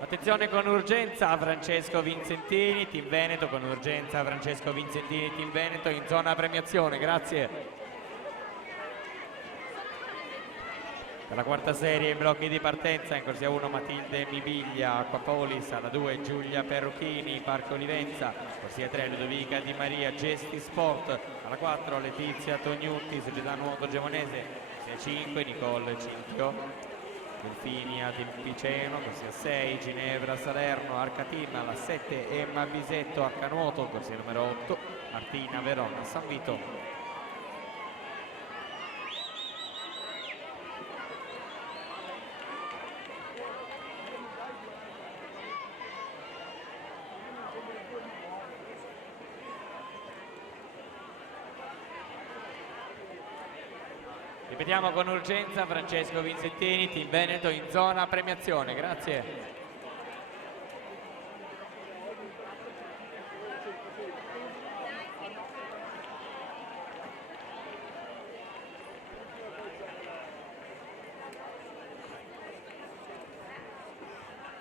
Attenzione con urgenza Francesco Vincentini, Team Veneto con urgenza Francesco Vincentini, Team Veneto in zona premiazione, grazie. Per la quarta serie in blocchi di partenza in corsia 1 Matilde Mibiglia, Acquapolis, alla 2 Giulia Perruchini, Parco Livenza, corsia 3 Ludovica Di Maria, Gesti Sport, alla 4 Letizia Tognutti, Società Nuoto Gemonese, corsia 5 Nicole Cintio, Delfinia di Piceno, corsia 6 Ginevra Salerno, Arcatina, alla 7 Emma Bisetto, Arcanuoto, corsia numero 8 Martina Verona San Vito. Ripetiamo con urgenza Francesco Vincentini, Team Veneto in zona premiazione, grazie.